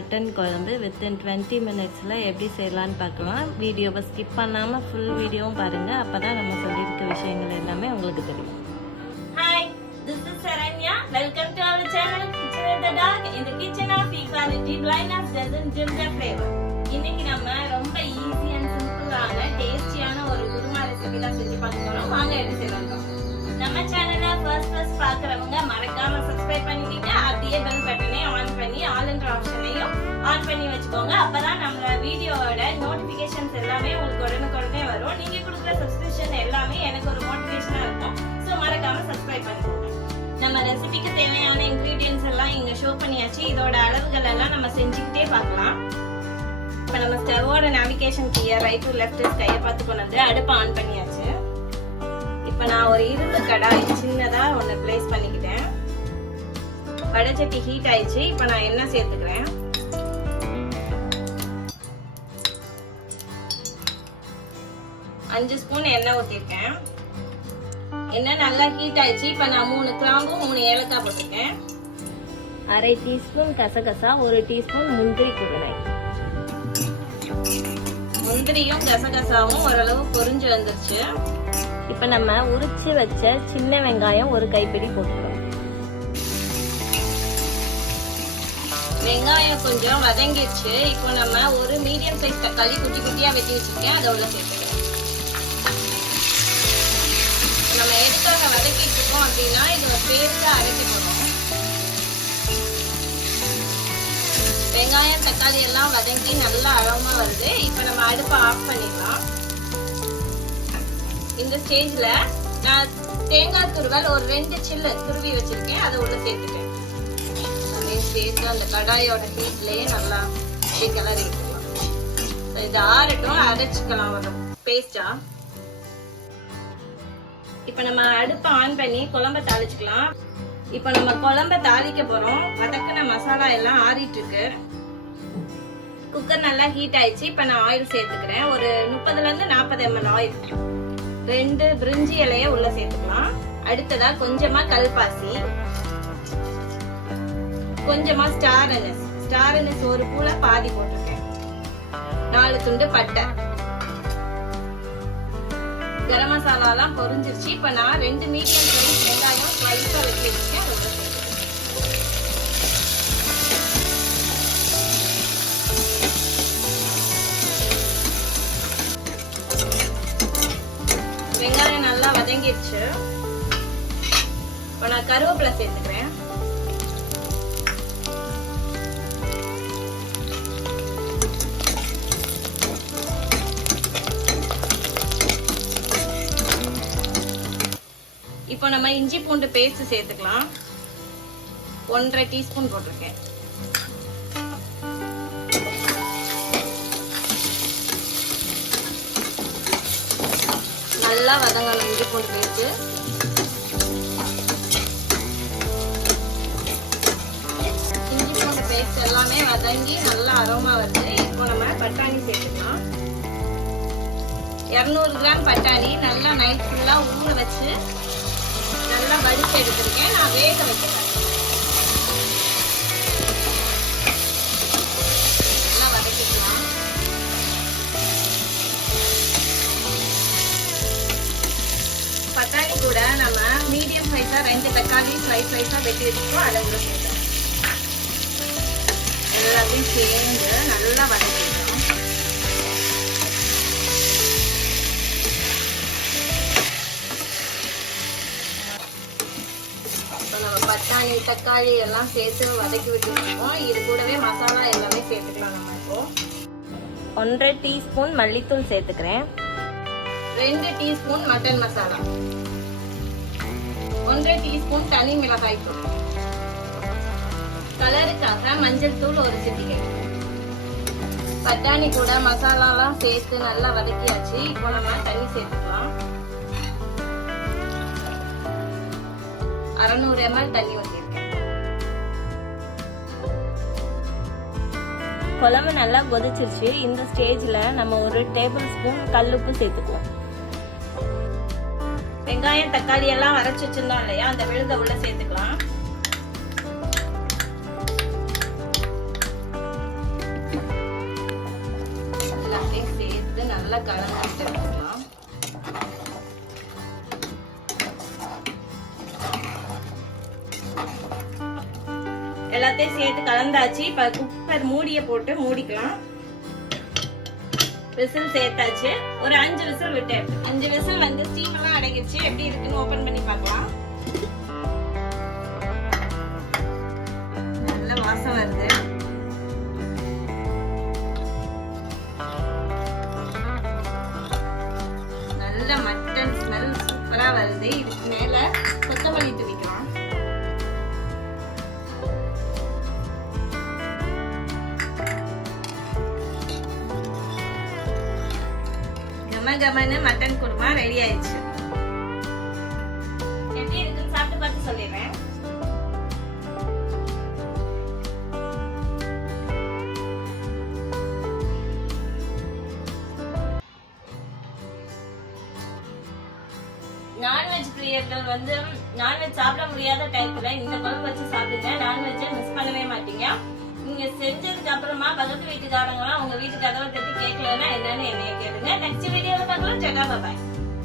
Mutton குழம்பு within twenty மினிட்ஸில் எப்படி செய்யலான்னு பார்க்கலாம். வீடியோவை ஸ்கிப் பண்ணாமல் ஃபுல் வீடியோவும் பாருங்கள் அப்போ தான் நம்ம சொல்லியிருக்க விஷயங்கள் எல்லாமே உங்களுக்கு தெரியும். Hi this is Saranya welcome to our channel kitchen in the Dark. In the kitchen of equality, dozen gym dim the இன்னைக்கு நம்ம ரொம்ப ஈஸி அண்ட் சிம்பிளான டேஸ்டியான ஒரு குருமா ரெசிபி தான் செஞ்சு பார்க்க போகிறோம் வாங்க எப்படி செய்யலாம் நம்ம சேனலை ஃபர்ஸ்ட் ஃபர்ஸ்ட் பார்க்குறவங்க மறக்காம சப்ஸ்கிரைப் பண்ணிக்கிட்டு அப்படியே பெல் பட்டனே ஆன் ஆப்ஷனையும் ஆன் பண்ணி வச்சுக்கோங்க. அப்பதான் நம்ம வீடியோவோட நோட்டிபிகேஷன்ஸ் எல்லாமே உங்களுக்கு உடனுக்குடனே வரும். நீங்க கொடுக்குற சப்ஸ்கிரிப்ஷன் எல்லாமே எனக்கு ஒரு மோட்டிவேஷனா இருக்கும். ஸோ மறக்காம சப்ஸ்கிரைப் பண்ணிக்கோங்க. நம்ம ரெசிபிக்கு தேவையான இன்க்ரீடியன்ஸ் எல்லாம் இங்க ஷோ பண்ணியாச்சு. இதோட அளவுகள் எல்லாம் நம்ம செஞ்சுக்கிட்டே பார்க்கலாம். இப்போ நம்ம ஸ்டவோட நேவிகேஷன் கீயை ரைட் டு லெஃப்ட் கையை பார்த்து கொண்டு வந்து அடுப்பை ஆன் பண்ணியாச்சு. இப்போ நான் ஒரு இரும்பு கடாய் சின்னதா ஒன்று ப்ளேஸ் பண்ணிக்கிட்டேன். வடைச்சட்டி ஹீட் ஆயிடுச்சு. இப்போ நான் எண்ணெய் சேர்த்துக்கிறேன். அஞ்சு ஸ்பூன் எண்ணெய் ஊற்றிருக்கேன் எண்ணெய் நல்லா ஹீட் ஆயிடுச்சு. இப்போ நான் மூணு கிராம்பு மூணு ஏலக்காய் போட்டிருக்கேன். அரை டீஸ்பூன் கசகசா ஒரு டீஸ்பூன் முந்திரி குருணை. முந்திரியும் கசகசாவும் ஓரளவு பொரிஞ்சு வந்துருச்சு. இப்போ நம்ம உரிச்சு வச்ச சின்ன வெங்காயம் ஒரு கைப்பிடி போட்டுக்கணும். வெங்காயம் கொஞ்சம் வதங்கிடுச்சு. இப்போ நம்ம ஒரு மீடியம் சைஸ் தக்காளி குட்டி குட்டியா வெட்டி வச்சிருக்கேன். அதை உள்ள சேர்த்துக்கிறேன் நம்ம எதுக்காக வதக்கிட்டு இருக்கோம் அப்படின்னா இது ஒரு பேஸ்டா அரைக்க வெங்காயம் தக்காளி எல்லாம் வதங்கி நல்லா அழகமா வருது. இப்போ நம்ம அடுப்பை ஆஃப் பண்ணிடலாம். இந்த ஸ்டேஜ்ல நான் தேங்காய் துருவல் ஒரு ரெண்டு சில்லு துருவி வச்சிருக்கேன். அதை உள்ள சேர்த்துட்டேன். அதையும் சேர்த்து அந்த கடாயோட ஹீட்லயே நல்லா அப்படியே கிளறி விட்டுக்கலாம். இது ஆறட்டும் அரைச்சிக்கலாம் ஒரு பேஸ்டா இப்போ நம்ம அடுப்பை ஆன் பண்ணி குழம்ப தாளிச்சுக்கலாம். இப்போ நம்ம குழம்ப தாளிக்க போறோம். வதக்கின மசாலா எல்லாம் ஆறிட்டு இருக்கு. குக்கர் நல்லா ஹீட் ஆயிடுச்சு. இப்போ நான் ஆயில் சேர்த்துக்கிறேன். ஒரு முப்பதுல இருந்து நாற்பது எம்எல் ஆயில் ரெண்டு பிரிஞ்சி இலைய உள்ள சேர்த்துக்கலாம். அடுத்ததா கொஞ்சமா கல்பாசி. கொஞ்சமா ஸ்டார் அனஸ் ஸ்டார் அனஸ் ஒரு பூல பாதி போட்டிருக்கேன். நாலு துண்டு பட்டை. கரம் மசாலாலாம் பொரிஞ்சிருச்சு. இப்ப நான் ரெண்டு மீடியம் சைஸ் வெங்காயம் ஸ்லைஸா வெட்டி வெங்காயம் நல்லா வதங்கிடுச்சு இப்போ நான் கருவேப்பிலை சேர்த்துக்கிறேன். இப்போ நம்ம இஞ்சி பூண்டு பேஸ்ட் சேர்த்துக்கலாம். ஒன்றரை டீஸ்பூன் போட்டிருக்கேன். நல்லா வதங்கணும் இஞ்சி பூண்டு பேஸ்ட் இஞ்சி பூண்டு பேஸ்ட் எல்லாமே வதங்கி நல்லா அரோமா வருது. இப்போ நம்ம பட்டாணி சேர்த்துக்கலாம். இரநூறு கிராம் பட்டாணி நல்லா நைட் ஃபுல்லாக ஊற வச்சு நல்லா வடிச்சு எடுத்திருக்கேன். நான் வேக வைக்கிறேன். நல்லா வதக்கிக்கலாம். பட்டாணி கூட நம்ம மீடியம் சைஸா ரெண்டு தக்காளி ஸ்லைஸ் ஸ்லைஸா வெட்டி வச்சுக்கோ அதை கூட சேர்த்தோம் எல்லாத்தையும் சேர்ந்து நல்லா வதக்கிக்கலாம். பட்டாணி தக்காளி எல்லாம் சேர்த்து வதக்கி விட்டுருக்கோம். இது கூடவே மசாலா எல்லாமே சேர்த்துக்கலாம் நம்ம இப்போ. ஒன்றரை டீஸ்பூன் மல்லித்தூள் சேர்த்துக்கிறேன். ரெண்டு டீஸ்பூன் மட்டன் மசாலா. ஒன்றரை டீஸ்பூன் தனி மிளகாய் தூள். கலருக்காக மஞ்சள் தூள் ஒரு சிட்டிகை. பட்டாணி கூட மசாலாலாம் சேர்த்து நல்லா வதக்கியாச்சு. இப்போ நம்ம தண்ணி சேர்த்துக்கலாம். அறநூறு எம்எல் தண்ணி ஊற்றிருக்கேன் குழம்பு நல்லா கொதிச்சிருச்சு. இந்த ஸ்டேஜில் நம்ம ஒரு டேபிள் ஸ்பூன் கல்லுப்பு சேர்த்துக்குவோம். வெங்காயம் தக்காளி எல்லாம் அரைச்சி வச்சிருந்தோம் இல்லையா? அந்த விழுத உள்ள சேர்த்துக்கலாம். சேர்த்து நல்லா கலந்துட்டு எல்லாத்தையும் சேர்த்து கலந்தாச்சு. இப்ப குக்கர் மூடிய போட்டு மூடிக்கலாம். விசில் சேர்த்தாச்சு. ஒரு அஞ்சு விசில் விட்டேன். அஞ்சு விசில் வந்து ஸ்டீம் எல்லாம் அடங்கிடுச்சு. எப்படி இருக்குன்னு ஓபன் பண்ணி பார்க்கலாம். நல்ல வாசம் வருது. நல்ல மட்டன் ஸ்மெல் சூப்பரா வருது. இதுக்கு மேல கம கமன்னு மட்டன் குருமா ரெடி ஆயிடுச்சு. எப்படி இருக்குன்னு சாப்பிட்டு பார்த்து சொல்லிடுறேன். நான்வெஜ் பிரியர்கள் வந்து நான்வெஜ் சாப்பிட முடியாத டைப்ல இந்த குழம்பு வச்சு சாப்பிடுங்க. நான்வெஜ்ஜை மிஸ் பண்ணவே மாட்டீங்க. நீங்க செஞ்சதுக்கு அப்புறமா பக்கத்து வீட்டுக்காரங்களாம் உங்க வீட்டு கதவை தட்டி கேட்கலன்னா என்னன்னு என்னைய கேளுங்க. நெக்ஸ்ட் வீடியோல பார்க்கலாம். ஜெகா பாய்